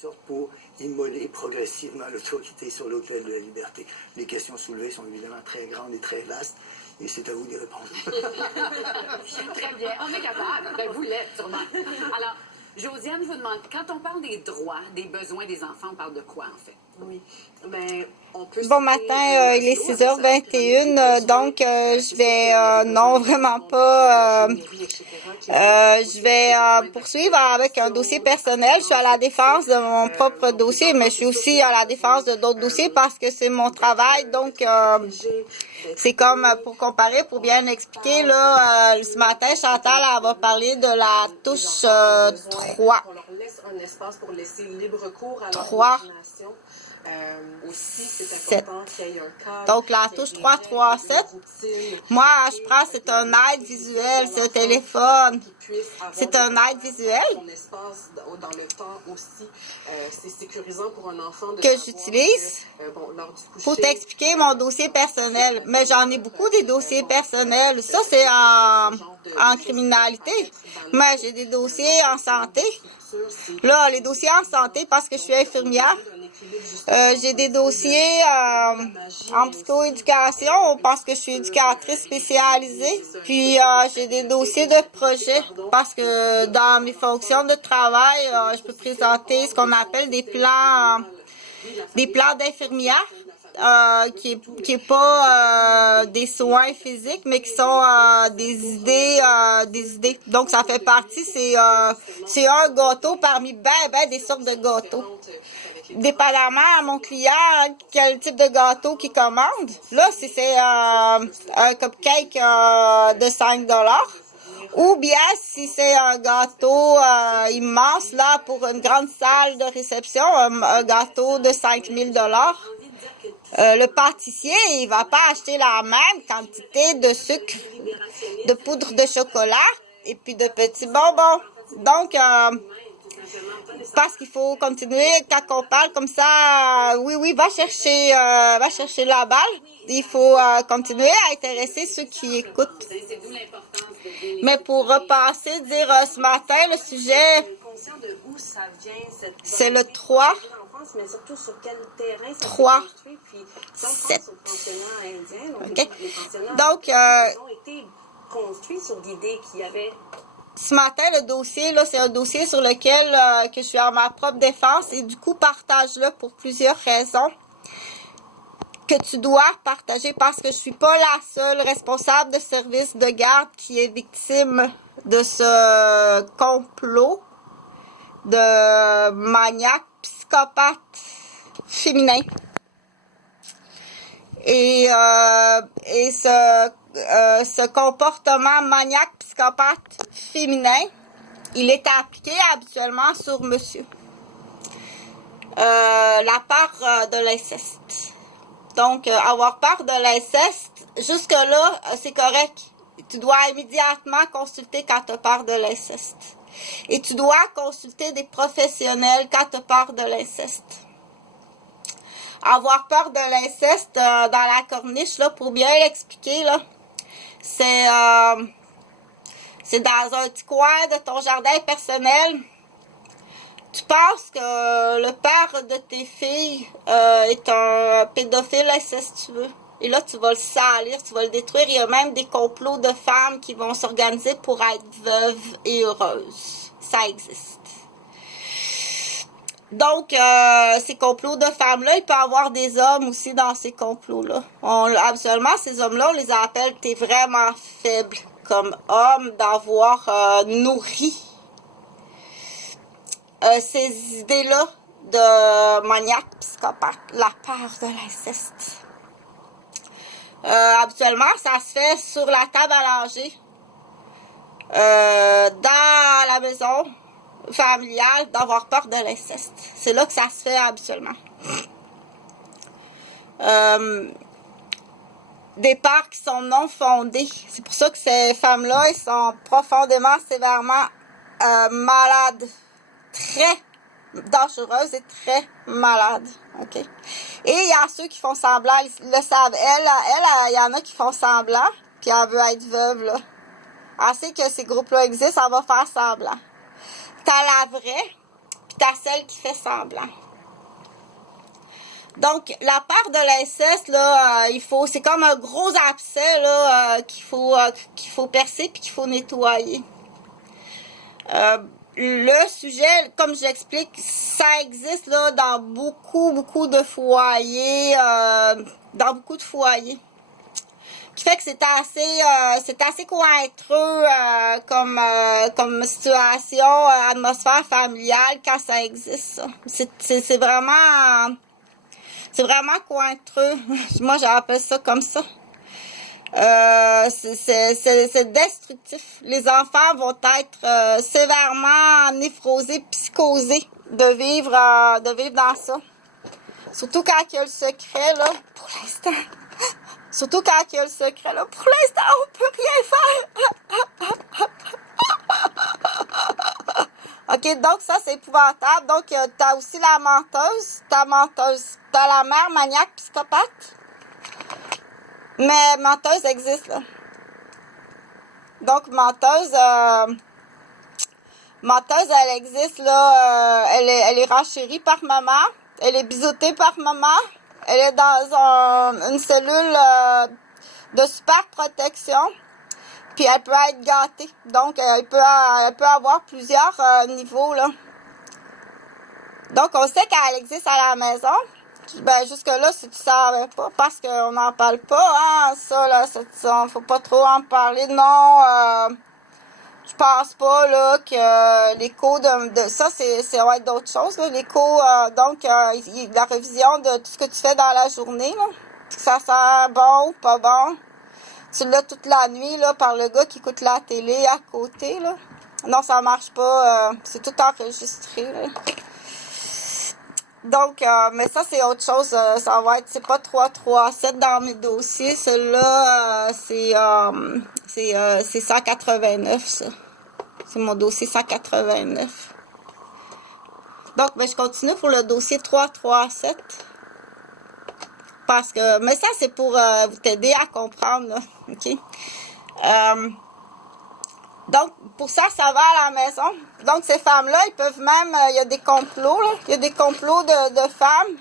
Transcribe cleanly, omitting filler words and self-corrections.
sorte pour immoler progressivement l'autorité sur l'autel de la liberté. Les questions soulevées sont évidemment très grandes et très vastes, et c'est à vous d'y répondre. Très bien, on est capable. Ben, vous l'êtes, sûrement. Alors, Josiane, je vous demande, quand on parle des droits, des besoins des enfants, on parle de quoi, en fait? Oui. Ben, on peut Bon matin, il est 6h21, donc je vais, non, vraiment pas, je vais poursuivre avec un dossier personnel. Je suis à la défense de mon propre dossier, mais je suis aussi à la défense de d'autres dossiers parce que c'est mon travail, donc c'est comme pour comparer, pour bien expliquer, là, ce matin, Chantal, elle va parler de la touche 3. On leur laisse un espace pour laisser libre cours à leur 3. imagination. Aussi, c'est important qu'il y ait un cadre. Donc, la touche 3, 3, 7. Moi, je prends, c'est un aide visuel, c'est un téléphone. C'est un aide visuel dans le temps aussi. C'est sécurisant pour un enfant de que j'utilise pour t'expliquer mon dossier personnel. Mais j'en ai beaucoup des dossiers personnels. Ça, c'est en criminalité. Mais j'ai des dossiers en santé. Là, les dossiers en santé, parce que je suis infirmière. J'ai des dossiers en psychoéducation parce que je suis éducatrice spécialisée. Puis, j'ai des dossiers de projet parce que dans mes fonctions de travail, je peux présenter ce qu'on appelle des plans d'infirmière. Qui est pas des soins physiques, mais qui sont des idées. Donc, ça fait partie, c'est un gâteau parmi des sortes de gâteaux. Dépendamment à mon client, quel type de gâteau qu'il commande. Là, c'est un cupcake de 5$. Ou bien, si c'est un gâteau immense, là, pour une grande salle de réception, un gâteau de 5 000$. Le pâtissier, il va pas acheter la même quantité de sucre, de poudre de chocolat et puis de petits bonbons. Donc, parce qu'il faut continuer, quand on parle comme ça, oui, va chercher la balle. Il faut continuer à intéresser ceux qui écoutent. Mais pour repasser, dire ce matin, le sujet, c'est le 3. Mais surtout sur quel terrain ça 3, puis 7. Sur le pensionnat indien, donc Okay. les pensionnats Donc, ont été construits sur l'idée qu'il y avait... Ce matin, le dossier, là, c'est un dossier sur lequel que je suis en ma propre défense et du coup, partage-le pour plusieurs raisons que tu dois partager parce que je suis pas la seule responsable de service de garde qui est victime de ce complot de maniaques psychopathes féminins. Et ce comportement maniaque psychopathe féminin, il est appliqué habituellement sur monsieur. La part de l'inceste. Donc, avoir peur de l'inceste, jusque-là, c'est correct. Tu dois immédiatement consulter quand tu as peur de l'inceste. Et tu dois consulter des professionnels quand tu as peur de l'inceste. Avoir peur de l'inceste dans la corniche, là, pour bien l'expliquer, là, c'est dans un petit coin de ton jardin personnel. Tu penses que le père de tes filles est un pédophile incestueux. Et là, tu vas le salir, tu vas le détruire. Il y a même des complots de femmes qui vont s'organiser pour être veuves et heureuses. Ça existe. Donc, ces complots de femmes-là, il peut y avoir des hommes aussi dans ces complots-là. Habituellement, ces hommes-là, on les appelle « t'es vraiment faible » comme homme d'avoir nourri ces idées-là de maniaque psychopathe, la peur de l'inceste. Habituellement, ça se fait sur la table à langer, dans la maison familiale, d'avoir peur de l'inceste. C'est là que ça se fait habituellement. Des peurs qui sont non fondées. C'est pour ça que ces femmes-là, elles sont profondément, sévèrement malades. Très dangereuses et très malades. OK? Et il y a ceux qui font semblant, ils le savent. Elle, il y en a qui font semblant, puis elle veut être veuve, là. Elle sait que ces groupes-là existent, elle va faire semblant. T'as la vraie, puis t'as celle qui fait semblant. Donc, la part de l'inceste, là, c'est comme un gros abcès, là, qu'il faut percer puis qu'il faut nettoyer. Le sujet, comme je l'explique, ça existe, là, dans beaucoup de foyers, qui fait que c'est assez cointreux comme situation, atmosphère familiale quand ça existe, ça. C'est vraiment cointreux. Moi, j'appelle ça comme ça. C'est destructif. Les enfants vont être sévèrement névrosés, psychosés de vivre dans ça. Surtout quand il y a le secret, là, pour l'instant. Surtout quand il y a le secret, là, pour l'instant, on peut rien faire. OK, donc ça, c'est épouvantable. Donc, t'as aussi la menteuse. T'as la mère maniaque psychopathe. Mais menteuse existe, là. Donc, menteuse, elle existe, là. Elle est renchérie par maman. Elle est biseautée par maman. Elle est dans une cellule de super protection. Puis elle peut être gâtée. Donc, elle peut avoir plusieurs niveaux, là. Donc, on sait qu'elle existe à la maison. Ben, jusque-là, si tu savais pas, parce qu'on n'en parle pas, hein, ça, là, faut pas trop en parler. Non, je pense pas, là, que l'écho de ça, ça va être d'autres choses, là. L'écho, donc, la révision de tout ce que tu fais dans la journée, là. Que ça sent bon ou pas bon. Tu l'as toute la nuit, là, par le gars qui écoute la télé à côté, là. Non, ça marche pas, c'est tout enregistré, là. Donc, mais ça, c'est autre chose. Ça va être, c'est pas 337 dans mes dossiers. Celui-là, c'est 189, ça. C'est mon dossier 189. Donc, ben, je continue pour le dossier 337. Parce que, mais ça, c'est pour vous t'aider à comprendre, là. OK? Donc, pour ça, ça va à la maison. Donc, ces femmes-là, ils peuvent même... il y a des complots, là. Il y a des complots de femmes